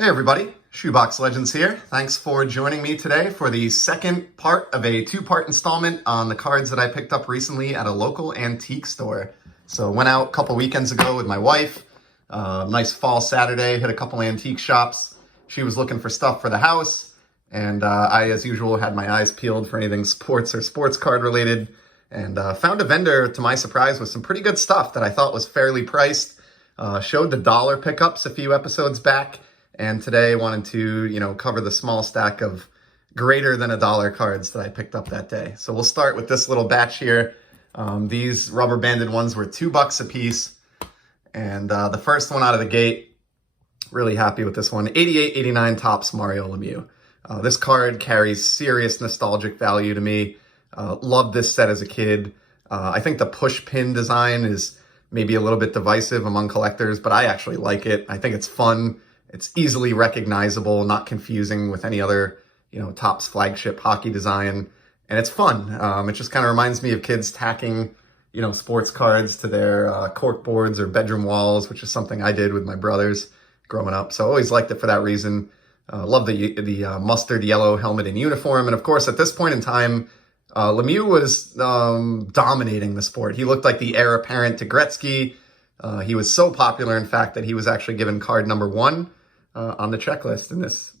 Hey everybody, Shoebox Legends here. Thanks for joining me today for the second part of a two-part installment on the cards that I picked up recently at a local antique store. So went out a couple weekends ago with my wife. Nice fall Saturday, hit a couple antique shops. She was looking for stuff for the house, and I, as usual, had my eyes peeled for anything sports or sports card related, and found a vendor, to my surprise, with some pretty good stuff that I thought was fairly priced. Showed the dollar pickups a few episodes back. And today I wanted to, cover the small stack of greater than $1 cards that I picked up that day. So we'll start with this little batch here. These rubber banded ones were $2 a piece. And the first one out of the gate, really happy with this one. 88-89 Topps Mario Lemieux. This card carries serious nostalgic value to me. Loved this set as a kid. I think the push pin design is maybe a little bit divisive among collectors, but I actually like it. I think it's fun. It's easily recognizable, not confusing with any other, Topps flagship hockey design. And it's fun. It just kind of reminds me of kids tacking, sports cards to their cork boards or bedroom walls, which is something I did with my brothers growing up. So I always liked it for that reason. Love the mustard yellow helmet and uniform. And of course, at this point in time, Lemieux was dominating the sport. He looked like the heir apparent to Gretzky. He was so popular, in fact, that he was actually given card number 1 on the checklist in this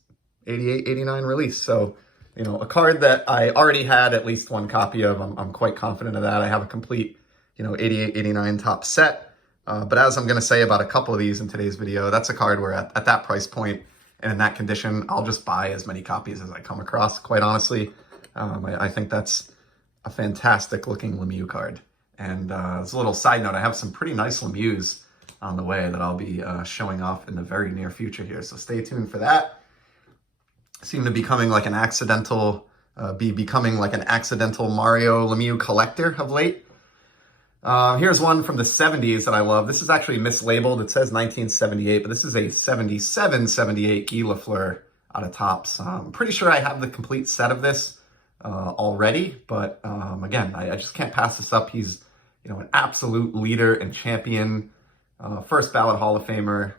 88-89 release. So, a card that I already had at least one copy of. I'm quite confident of that. I have a complete, 88-89 Topps set. But as I'm going to say about a couple of these in today's video, that's a card where at that price point and in that condition, I'll just buy as many copies as I come across, quite honestly. I think that's a fantastic looking Lemieux card. And as a little side note, I have some pretty nice Lemieux on the way that I'll be showing off in the very near future here. So stay tuned for that. Seem to be becoming like an accidental Mario Lemieux collector of late. Here's one from the 70s that I love. This is actually mislabeled. It says 1978, but this is a 77-78 Guy Lafleur out of Topps. I'm pretty sure I have the complete set of this already, but again, I just can't pass this up. He's an absolute leader and champion, first ballot Hall of Famer.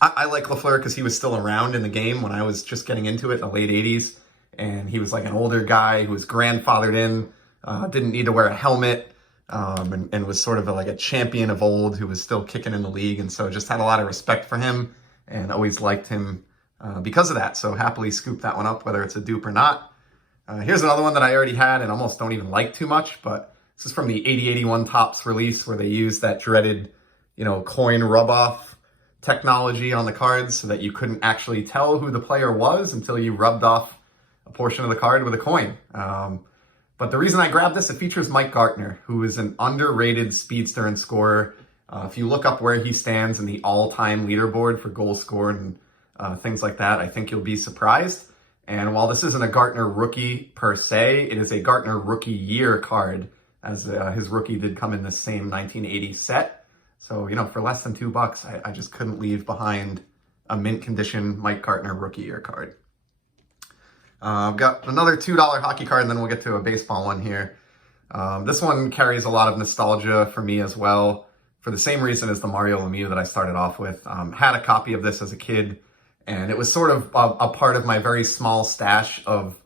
I like Lafleur because he was still around in the game when I was just getting into it in the late 80s, and he was like an older guy who was grandfathered in, didn't need to wear a helmet, and was sort of like a champion of old who was still kicking in the league, and so just had a lot of respect for him and always liked him because of that. So happily scooped that one up, whether it's a dupe or not. Here's another one that I already had and almost don't even like too much, but this is from the 80-81 Topps release where they used that dreaded, coin rub-off technology on the cards so that you couldn't actually tell who the player was until you rubbed off a portion of the card with a coin. But the reason I grabbed this, it features Mike Gartner, who is an underrated speedster and scorer. If you look up where he stands in the all-time leaderboard for goals scored and things like that, I think you'll be surprised. And while this isn't a Gartner rookie per se, it is a Gartner rookie year card, as his rookie did come in the same 1980 set. So, for less than $2, I just couldn't leave behind a mint condition Mike Gartner rookie year card. I've got another $2 hockey card, and then we'll get to a baseball one here. This one carries a lot of nostalgia for me as well, for the same reason as the Mario Lemieux that I started off with. Had a copy of this as a kid, and it was sort of a part of my very small stash of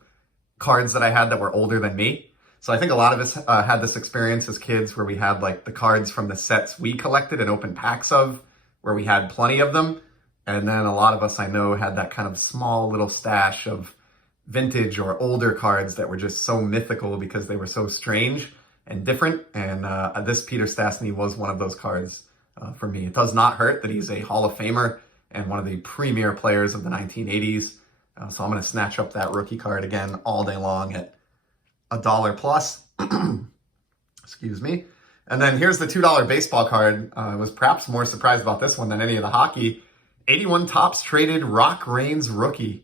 cards that I had that were older than me. So I think a lot of us had this experience as kids where we had like the cards from the sets we collected and opened packs of, where we had plenty of them. And then a lot of us I know had that kind of small little stash of vintage or older cards that were just so mythical because they were so strange and different. And this Peter Stasny was one of those cards for me. It does not hurt that he's a Hall of Famer and one of the premier players of the 1980s. So I'm going to snatch up that rookie card again all day long at $1 plus. Excuse me. And then here's the $2 baseball card. I was perhaps more surprised about this one than any of the hockey. 81 Topps traded Rock Reigns rookie.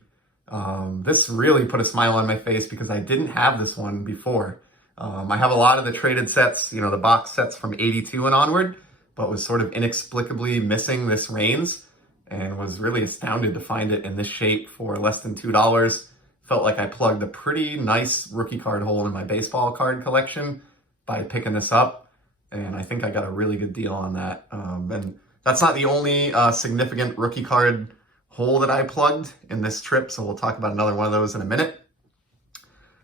This really put a smile on my face because I didn't have this one before. I have a lot of the traded sets, the box sets from 82 and onward, but was sort of inexplicably missing this Reigns and was really astounded to find it in this shape for less than $2. Felt like I plugged a pretty nice rookie card hole in my baseball card collection by picking this up, and I think I got a really good deal on that. And that's not the only significant rookie card hole that I plugged in this trip, so we'll talk about another one of those in a minute.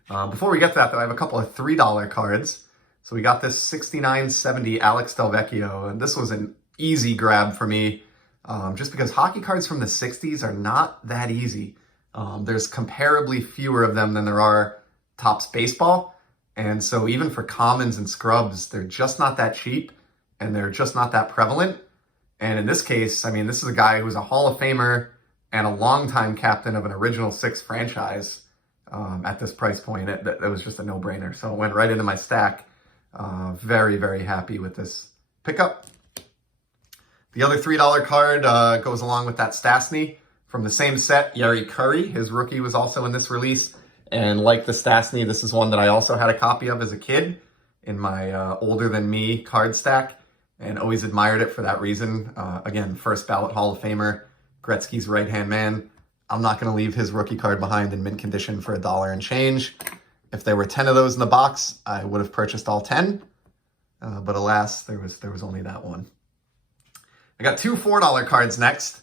Before we get to that, though, I have a couple of $3 cards. So we got this 6970 Alex Delvecchio, and this was an easy grab for me, just because hockey cards from the 60s are not that easy. There's comparably fewer of them than there are Topps baseball, and so even for commons and scrubs, they're just not that cheap, and they're just not that prevalent. And in this case, I mean, this is a guy who's a Hall of Famer and a longtime captain of an Original Six franchise. At this price point, that was just a no-brainer. So it went right into my stack. Very, very happy with this pickup. The other $3 card goes along with that Stasny from the same set, Yari Curry. His rookie was also in this release. And like the Stasny, this is one that I also had a copy of as a kid in my older than me card stack, and always admired it for that reason. Again, first ballot Hall of Famer, Gretzky's right-hand man. I'm not going to leave his rookie card behind in mint condition for $1 and change. If there were 10 of those in the box, I would have purchased all 10. But alas, there was only that one. I got two $4 cards next.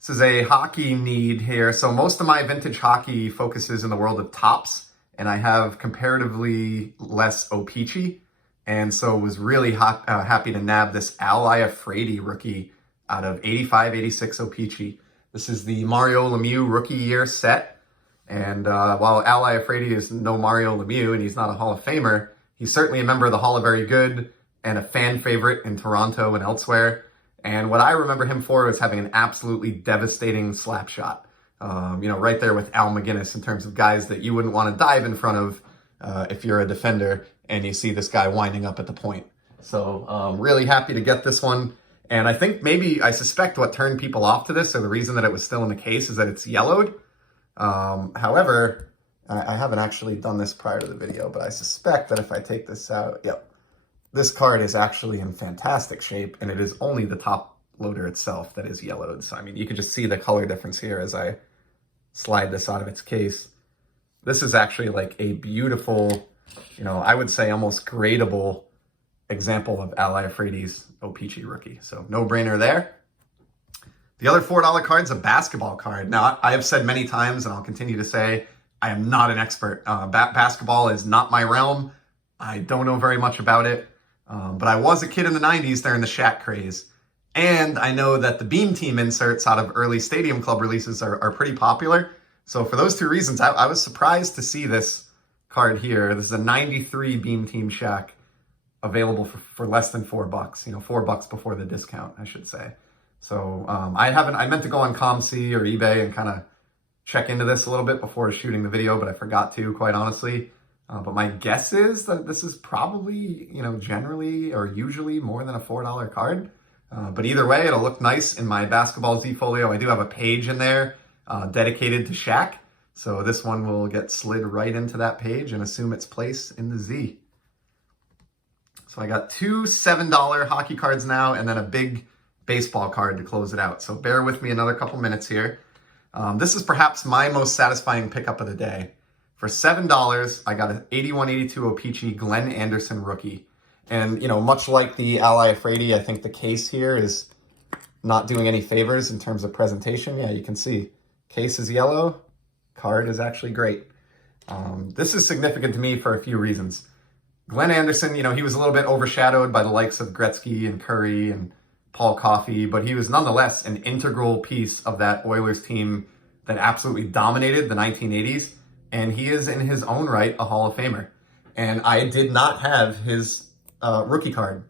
This is a hockey need here. So most of my vintage hockey focuses in the world of Topps, and I have comparatively less O-Pee-Chee. And so was really happy to nab this Al Iafrate rookie out of 85-86 O-Pee-Chee. This is the Mario Lemieux rookie year set. And while Al Iafrate is no Mario Lemieux and he's not a Hall of Famer, he's certainly a member of the Hall of Very Good and a fan favorite in Toronto and elsewhere. And what I remember him for is having an absolutely devastating slap shot. Right there with Al McGinnis in terms of guys that you wouldn't want to dive in front of if you're a defender and you see this guy winding up at the point. So really happy to get this one. And I suspect what turned people off to this, or the reason that it was still in the case, is that it's yellowed. However, I haven't actually done this prior to the video, but I suspect that if I take this out, this card is actually in fantastic shape, and it is only the top loader itself that is yellowed. So, I mean, you can just see the color difference here as I slide this out of its case. This is actually like a beautiful, I would say almost gradable example of Al Iafrate's O-Pee-Chee rookie. So no brainer there. The other $4 card's a basketball card. Now, I have said many times, and I'll continue to say, I am not an expert. Basketball is not my realm. I don't know very much about it. But I was a kid in the 90s during the Shaq craze. And I know that the Beam Team inserts out of early Stadium Club releases are pretty popular. So for those two reasons, I was surprised to see this card here. This is a 93 Beam Team Shaq, available for less than $4, $4 before the discount, I should say. So I meant to go on ComC or eBay and kind of check into this a little bit before shooting the video, but I forgot to, quite honestly. But my guess is that this is probably, generally or usually more than a $4 card. But either way, it'll look nice in my basketball Z-folio. I do have a page in there dedicated to Shaq. So this one will get slid right into that page and assume its place in the Z. So I got two $7 hockey cards now, and then a big baseball card to close it out. So bear with me another couple minutes here. This is perhaps my most satisfying pickup of the day. For $7, I got an 81-82 O-Pee-Chee Glenn Anderson rookie. And, much like the Al Iafrate, I think the case here is not doing any favors in terms of presentation. Yeah, you can see case is yellow, card is actually great. This is significant to me for a few reasons. Glenn Anderson, he was a little bit overshadowed by the likes of Gretzky and Curry and Paul Coffey, but he was nonetheless an integral piece of that Oilers team that absolutely dominated the 1980s, and he is in his own right a Hall of Famer. And I did not have his rookie card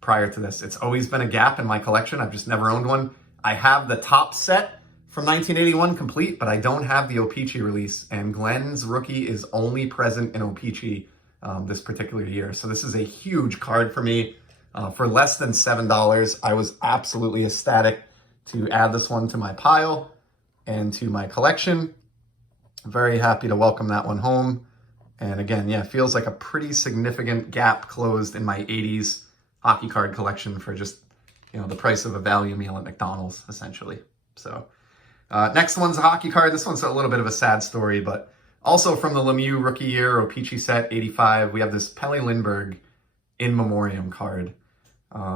prior to this. It's always been a gap in my collection. I've just never owned one. I have the top set from 1981 complete, but I don't have the O-Pee-Chee release, and Glenn's rookie is only present in O-Pee-Chee this particular year. So this is a huge card for me. For less than $7, I was absolutely ecstatic to add this one to my pile and to my collection. Very happy to welcome that one home. And again, yeah, feels like a pretty significant gap closed in my 80s hockey card collection for just, the price of a value meal at McDonald's, essentially. So next one's a hockey card. This one's a little bit of a sad story, but also from the Lemieux rookie year O-Pee-Chee set 85, we have this Pelle Lindbergh in memoriam card.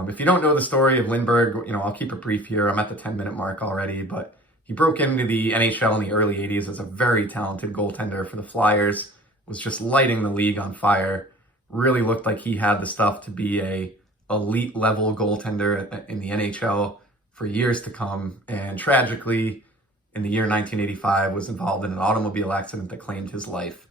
If you don't know the story of Lindbergh, I'll keep it brief here. I'm at the 10-minute mark already, but he broke into the NHL in the early 80s as a very talented goaltender for the Flyers, was just lighting the league on fire. Really looked like he had the stuff to be a elite level goaltender in the NHL for years to come. And tragically, in the year 1985, was involved in an automobile accident that claimed his life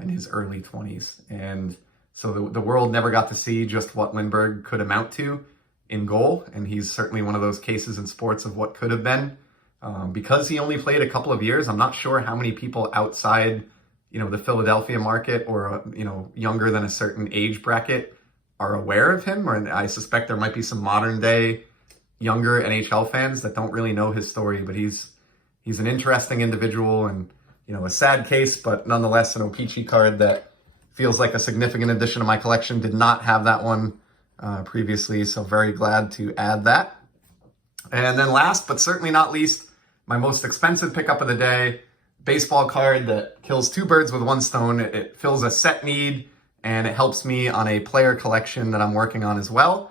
in his early 20s. And so the world never got to see just what Lindbergh could amount to in goal. And he's certainly one of those cases in sports of what could have been. Because he only played a couple of years, I'm not sure how many people outside, the Philadelphia market or, younger than a certain age bracket are aware of him. Or I suspect there might be some modern day younger NHL fans that don't really know his story, but he's an interesting individual and, a sad case, but nonetheless an O-Pee-Chee card that feels like a significant addition to my collection. Did not have that one previously, so very glad to add that. And then last, but certainly not least, my most expensive pickup of the day, baseball card that kills two birds with one stone. It fills a set need, and it helps me on a player collection that I'm working on as well.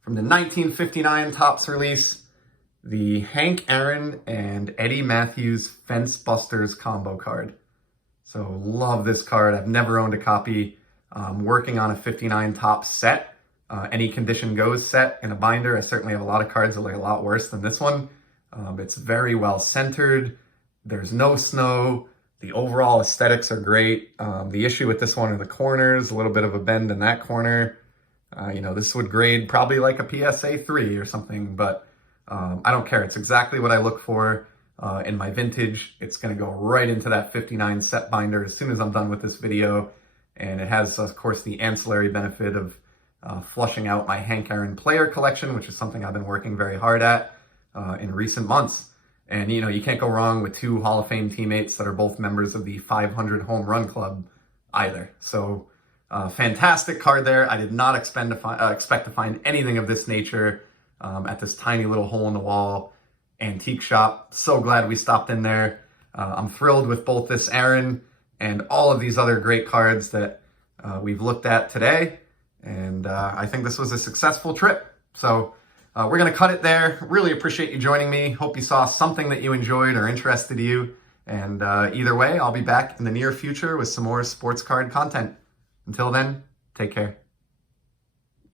From the 1959 Topps release, the Hank Aaron and Eddie Matthews Fence Busters combo card. So love this card. I've never owned a copy. Working on a 59 Topps set. Any condition goes set in a binder. I certainly have a lot of cards that look a lot worse than this one. It's very well centered. There's no snow. The overall aesthetics are great. The issue with this one are the corners, a little bit of a bend in that corner. This would grade probably like a PSA 3 or something, but I don't care. It's exactly what I look for in my vintage. It's going to go right into that 59 set binder as soon as I'm done with this video. And it has, of course, the ancillary benefit of flushing out my Hank Aaron player collection, which is something I've been working very hard at in recent months. And, you can't go wrong with two Hall of Fame teammates that are both members of the 500 home run club either. So fantastic card there. I did not expect to find anything of this nature at this tiny little hole in the wall antique shop. So glad we stopped in there. I'm thrilled with both this Aaron and all of these other great cards that we've looked at today. And I think this was a successful trip. So we're going to cut it there. Really appreciate you joining me. Hope you saw something that you enjoyed or interested you. And either way, I'll be back in the near future with some more sports card content. Until then, take care.